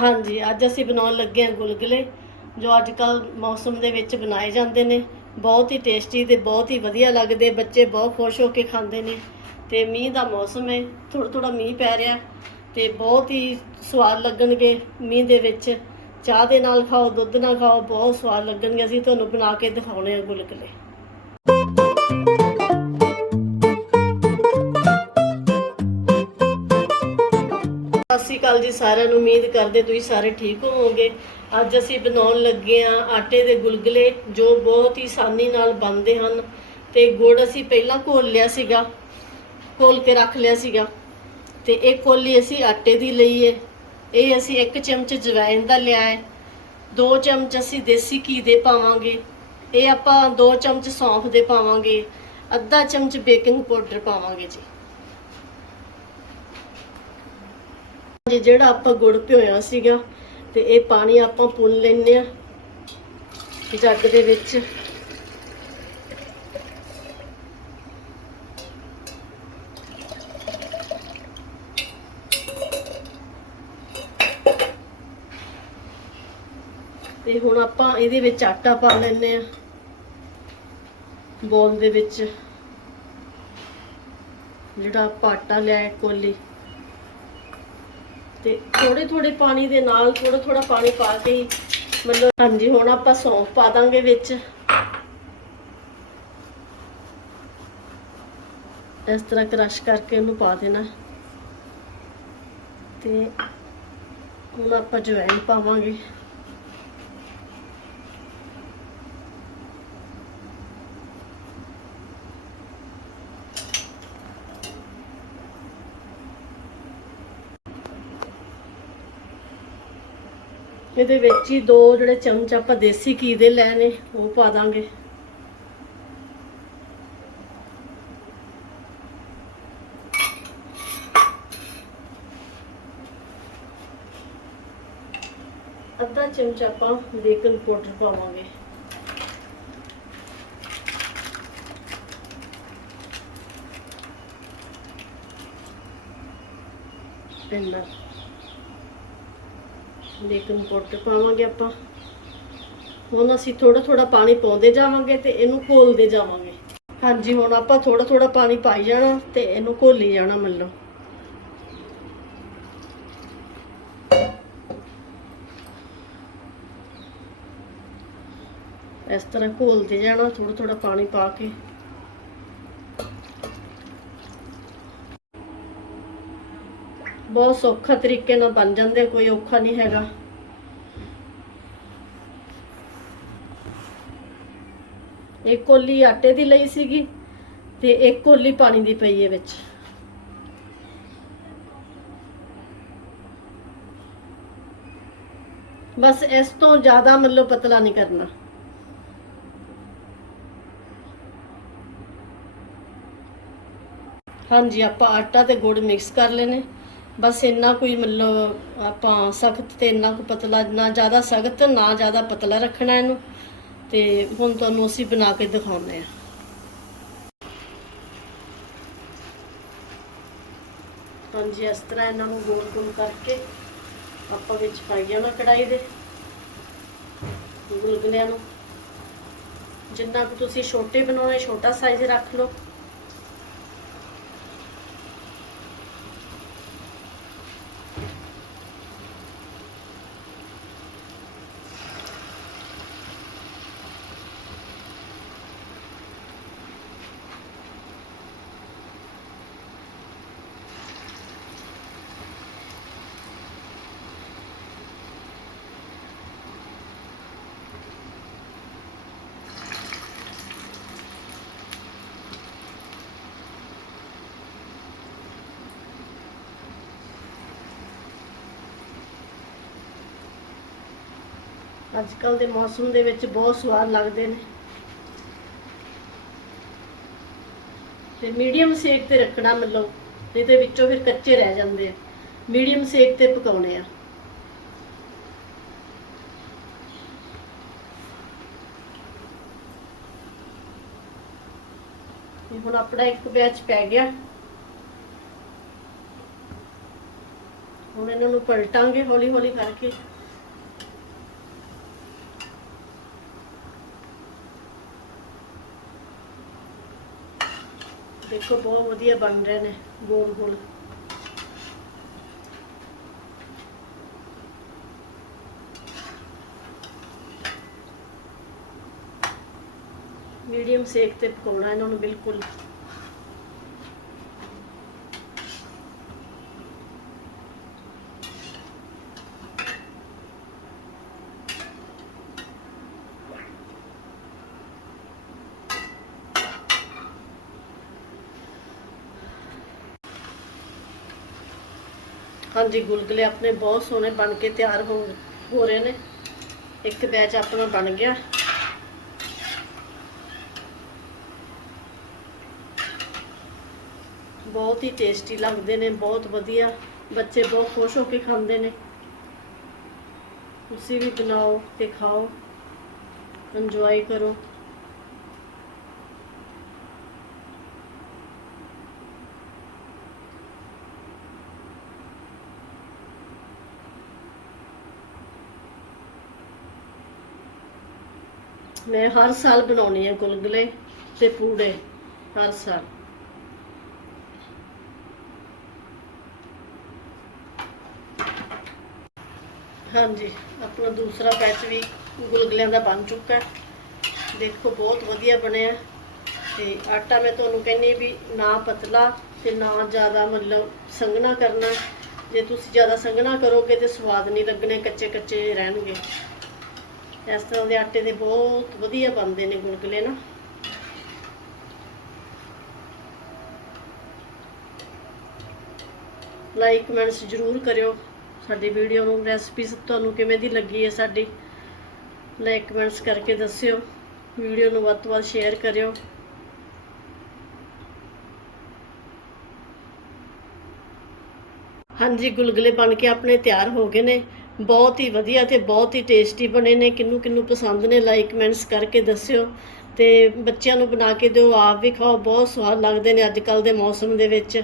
ਹਾਂਜੀ, ਅੱਜ ਅਸੀਂ ਬਣਾਉਣ ਲੱਗੇ ਹਾਂ ਗੁਲਗੁਲੇ, ਜੋ ਅੱਜ ਕੱਲ ਮੌਸਮ ਦੇ ਵਿੱਚ ਬਣਾਏ ਜਾਂਦੇ ਨੇ। ਬਹੁਤ ਹੀ ਟੇਸਟੀ ਤੇ ਬਹੁਤ ਹੀ ਵਧੀਆ ਲੱਗਦੇ। ਬੱਚੇ ਬਹੁਤ ਖੁਸ਼ ਹੋ ਕੇ ਖਾਂਦੇ ਨੇ ਤੇ ਮੀਂਹ ਦਾ ਮੌਸਮ ਹੈ। ਥੋੜਾ ਥੋੜਾ ਮੀਂਹ ਪੈ ਰਿਹਾ ਤੇ ਬਹੁਤ ਹੀ ਸਵਾਦ ਲੱਗਣਗੇ ਮੀਂਹ ਦੇ ਵਿੱਚ। ਚਾਹ ਦੇ ਨਾਲ ਖਾਓ, ਦੁੱਧ ਨਾਲ ਖਾਓ, ਬਹੁਤ ਸਵਾਦ ਲੱਗਣਗੇ। ਅਸੀਂ ਤੁਹਾਨੂੰ ਬਣਾ ਕੇ ਦਿਖਾਉਣੇ ਆ ਗੁਲਗੁਲੇ। ਸ਼੍ਰੀ ਅਕਾਲ ਜੀ ਸਾਰਿਆਂ ਨੂੰ ਉਮੀਦ ਕਰਦੇ ਤੁਸੀਂ ਸਾਰੇ ਠੀਕ ਹੋਵੋਗੇ। ਅੱਜ ਅਸੀਂ ਬਣਾਉਣ ਲੱਗੇ ਆ ਆਟੇ ਦੇ ਗੁਲਗੁਲੇ, ਜੋ ਬਹੁਤ ਹੀ ਆਸਾਨੀ ਨਾਲ ਬਣਦੇ ਹਨ। ਤੇ ਗੁੜ ਅਸੀਂ ਪਹਿਲਾਂ ਘੋਲ ਲਿਆ ਸੀਗਾ, ਘੋਲ ਕੇ ਰੱਖ ਲਿਆ ਸੀਗਾ। ਤੇ ਇਹ ਕੋਲੀ ਅਸੀਂ ਆਟੇ ਦੀ ਲਈ ਏ। ਇਹ ਅਸੀਂ ਇੱਕ ਚਮਚ ਜਵੈਨ ਦਾ ਲਿਆ ਹੈ ਦੋ ਚਮਚ ਅਸੀਂ ਦੇਸੀ ਘੀ ਦੇ ਪਾਵਾਂਗੇ। ਇਹ ਆਪਾਂ ਦੋ ਚਮਚ ਸੌਂਫ ਦੇ ਪਾਵਾਂਗੇ। ਅੱਧਾ ਚਮਚ ਬੇਕਿੰਗ ਪਾਊਡਰ ਪਾਵਾਂਗੇ ਜੀ। ਜੀ ਜਿਹੜਾ ਆਪਾਂ ਗੁੜ ਭਿਓਇਆ ਸੀਗਾ ਤੇ ਇਹ ਪਾਣੀ ਆਪਾਂ ਪੁੰਨ ਲੈਨੇ ਆ ਜੱਗ ਦੇ ਵਿੱਚ। ਤੇ ਹੁਣ ਆਪਾਂ ਇਹਦੇ ਵਿੱਚ ਆਟਾ ਪਾ ਲੈਨੇ ਆ ਬੋਲ ਦੇ ਵਿੱਚ, ਜਿਹੜਾ ਆਪਾਂ ਆਟਾ ਲਿਆ ਕੋਲੀ। ਤੇ ਥੋੜੇ ਥੋੜੇ ਪਾਣੀ ਦੇ ਨਾਲ ਥੋੜਾ ਥੋੜਾ ਪਾਣੀ ਪਾ ਕੇ ਹੀ ਮਤਲਬ ਹਾਂਜੀ, ਹੁਣ ਆਪਾਂ ਸੌਂਫ ਪਾ ਦਾਂਗੇ ਵਿੱਚ। ਇਸ ਤਰ੍ਹਾਂ ਕ੍ਰਸ਼ ਕਰਕੇ ਉਹਨੂੰ ਪਾ ਦੇਣਾ। ਤੇ ਹੁਣ ਆਪਾਂ ਜਵੈਣ ਪਾਵਾਂਗੇ। ਇਹਦੇ ਵਿੱਚ ਹੀ ਦੋ ਜਿਹੜੇ ਚਮਚ ਆਪਾਂ ਦੇਸੀ ਘੀ ਦੇ ਲੈਣੇ ਉਹ ਪਾ ਦਾਂਗੇ। ਅੱਧਾ ਚਮਚ ਆਪਾਂ ਬੇਕਨ ਪਾਊਡਰ ਪਾਵਾਂਗੇ। ਇੰਨਾ ਬੇਕਿੰਗ ਪਾਊਡਰ ਪਾਵਾਂਗੇ ਆਪਾਂ। ਹੁਣ ਅਸੀਂ ਥੋੜਾ ਥੋੜਾ ਪਾਣੀ ਪਾਉਂਦੇ ਜਾਵਾਂਗੇ ਤੇ ਇਹਨੂੰ ਘੋਲਦੇ ਜਾਵਾਂਗੇ। ਹਾਂਜੀ, ਹੁਣ ਆਪਾਂ ਥੋੜਾ ਥੋੜਾ ਪਾਣੀ ਪਾਈ ਜਾਣਾ ਤੇ ਇਹਨੂੰ ਘੋਲੀ ਜਾਣਾ ਮੰਨ ਲਓ ਇਸ ਤਰ੍ਹਾਂ ਘੋਲਦੇ ਜਾਣਾ ਥੋੜਾ ਥੋੜਾ ਪਾਣੀ ਪਾ ਕੇ। ਬਹੁਤ ਸੌਖਾ ਤਰੀਕੇ ਨਾਲ ਬਣ ਜਾਂਦੇ ਕੋਈ ਔਖਾ ਨਹੀਂ ਹੈਗਾ। ਇੱਕ ਕੋਲੀ ਆਟੇ ਦੀ ਲਈ ਸੀਗੀ ਤੇ ਇੱਕ ਕੋਲੀ ਪਾਣੀ ਦੀ ਪਈ ਹੈ ਵਿੱਚ। ਬਸ ਇਸ ਤੋਂ ਜ਼ਿਆਦਾ ਮਤਲਬ ਪਤਲਾ ਨਹੀਂ ਕਰਨਾ। ਹਾਂਜੀ, ਆਪਾਂ ਆਟਾ ਤੇ ਗੁੜ ਮਿਕਸ ਕਰ ਲੈਨੇ ਬਸ ਇੰਨਾ ਕੋਈ ਮਤਲਬ ਆਪਾਂ ਸਖਤ ਤੇ ਇੰਨਾ ਕੁ ਪਤਲਾ, ਨਾ ਜ਼ਿਆਦਾ ਸਖਤ, ਨਾ ਜ਼ਿਆਦਾ ਪਤਲਾ ਰੱਖਣਾ ਇਹਨੂੰ। ਤੇ ਹੁਣ ਤੁਹਾਨੂੰ ਅਸੀਂ ਬਣਾ ਕੇ ਦਿਖਾਉਂਦੇ ਆ ਹਾਂਜੀ, ਇਸ ਤਰ੍ਹਾਂ ਇਹਨਾਂ ਨੂੰ ਗੋਲ ਗੋਲ ਕਰਕੇ ਆਪਾਂ ਵਿੱਚ ਪਾਈ ਜਾਣਾ ਕੜਾਈ ਦੇ। ਗੁਲਗੁਲਿਆਂ ਨੂੰ। ਜਿੰਨਾ ਕੁ ਤੁਸੀਂ ਛੋਟੇ ਬਣਾਉਣੇ, ਛੋਟਾ ਸਾਈਜ਼ ਰੱਖ ਲਓ। ਅੱਜ ਕੱਲ ਦੇ ਮੌਸਮ ਦੇ ਵਿੱਚ ਬਹੁਤ ਸਵਾਦ ਲੱਗਦੇ ਨੇ। ਤੇ ਮੀਡੀਅਮ ਸੇਕ ਤੇ ਰੱਖਣਾ ਮਤਲਬ, ਨਹੀਂ ਤੇ ਵਿੱਚੋਂ ਫਿਰ ਕੱਚੇ ਰਹਿ ਜਾਂਦੇ ਆ। ਮੀਡੀਅਮ ਸੇਕ ਤੇ ਪਕਾਉਣੇ ਆ। ਤੇ ਹੁਣ ਆਪਣਾ ਇੱਕ ਬੈਚ ਪੈ ਗਿਆ। ਹੁਣ ਇਹਨਾਂ ਨੂੰ ਪਲਟਾਂਗੇ ਹੌਲੀ ਹੌਲੀ ਕਰਕੇ। ਦੇਖੋ, ਬਹੁਤ ਵਧੀਆ ਬਣ ਰਹੇ ਨੇ ਗੋਲ ਗੋਲ ਮੀਡੀਅਮ ਸੇਕ ਤੇ ਪਕਾਉਣਾ ਇਹਨਾਂ ਨੂੰ ਬਿਲਕੁਲ ਹਾਂਜੀ, ਗੁਲਗੁਲੇ ਆਪਣੇ ਬਹੁਤ ਸੋਹਣੇ ਬਣ ਕੇ ਤਿਆਰ ਹੋ ਹੋ ਰਹੇ ਨੇ। ਇੱਕ ਬੈਚ ਆਪਣਾ ਬਣ ਗਿਆ। ਬਹੁਤ ਹੀ ਟੇਸਟੀ ਲੱਗਦੇ ਨੇ, ਬਹੁਤ ਵਧੀਆ। ਬੱਚੇ ਬਹੁਤ ਖੁਸ਼ ਹੋ ਕੇ ਖਾਂਦੇ ਨੇ। ਤੁਸੀਂ ਵੀ ਬਣਾਓ ਤੇ ਖਾਓ। ਇੰਜੋਏ ਕਰੋ। ਮੈਂ ਹਰ ਸਾਲ ਬਣਾਉਣੀ ਆ ਗੁਲਗੁਲੇ ਤੇ ਪੂੜੇ, ਹਰ ਸਾਲ। ਹਾਂਜੀ, ਆਪਣਾ ਦੂਸਰਾ ਪੈਚ ਵੀ ਗੁਲਗੁਲਿਆਂ ਦਾ ਬਣ ਚੁੱਕਾ ਹੈ। ਦੇਖੋ, ਬਹੁਤ ਵਧੀਆ ਬਣਿਆ। ਤੇ ਆਟਾ ਮੈਂ ਤੁਹਾਨੂੰ ਕਹਿੰਨੀ ਵੀ ਨਾ ਪਤਲਾ ਤੇ ਨਾ ਜ਼ਿਆਦਾ ਮਤਲਬ ਸੰਘਣਾ ਕਰਨਾ। ਜੇ ਤੁਸੀਂ ਜ਼ਿਆਦਾ ਸੰਘਣਾ ਕਰੋਗੇ ਤੇ ਸਵਾਦ ਨਹੀਂ ਲੱਗਣੇ ਕੱਚੇ ਕੱਚੇ ਰਹਿਣਗੇ। ਇਸ ਤਰ੍ਹਾਂ ਦੇ ਆਟੇ ਦੇ ਬਹੁਤ ਵਧੀਆ ਬਣਦੇ ਨੇ ਗੁਲਗੁਲੇ ਨਾ। ਲਾਈਕ ਕਮੈਂਟਸ ਜ਼ਰੂਰ ਕਰਿਓ। ਸਾਡੀ ਵੀਡੀਓ ਨੂੰ ਰੈਸਪੀ ਤੁਹਾਨੂੰ ਕਿਵੇਂ ਦੀ ਲੱਗੀ ਹੈ ਸਾਡੀ? ਲਾਈਕ ਕਮੈਂਟਸ ਕਰਕੇ ਦੱਸਿਓ। ਵੀਡੀਓ ਨੂੰ ਵੱਧ ਤੋਂ ਵੱਧ ਸ਼ੇਅਰ ਕਰਿਓ। ਹਾਂਜੀ, ਗੁਲਗੁਲੇ ਬਣ ਕੇ ਆਪਣੇ ਤਿਆਰ ਹੋ ਗਏ ਨੇ। ਬਹੁਤ ਹੀ ਵਧੀਆ ਤੇ ਬਹੁਤ ਹੀ ਟੇਸਟੀ ਬਣੇ ਨੇ, ਕਿੰਨੂੰ ਕਿੰਨੂੰ ਪਸੰਦ ਨੇ ਲਾਈਕ ਕਮੈਂਟਸ ਕਰਕੇ ਦੱਸਿਓ ਤੇ ਬੱਚਿਆਂ ਨੂੰ ਬਣਾ ਕੇ ਦਿਓ, ਆਪ ਵੀ ਖਾਓ, ਬਹੁਤ ਸਵਾਦ ਲੱਗਦੇ ਨੇ ਅੱਜ ਕੱਲ ਦੇ ਮੌਸਮ ਦੇ ਵਿੱਚ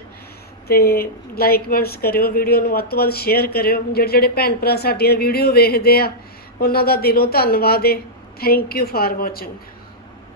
ਤੇ ਲਾਈਕ ਕਮੈਂਟਸ ਕਰਿਓ ਵੀਡੀਓ ਨੂੰ ਵੱਧ ਤੋਂ ਵੱਧ ਸ਼ੇਅਰ ਕਰਿਓ, ਜਿਹੜੇ ਜਿਹੜੇ ਭੈਣ ਭਰਾ ਸਾਡੀਆਂ ਵੀਡੀਓ ਵੇਖਦੇ ਆ, ਉਹਨਾਂ ਦਾ ਦਿਲੋਂ ਧੰਨਵਾਦ ਹੈ ਥੈਂਕ ਯੂ ਫਾਰ ਵਾਚਿੰਗ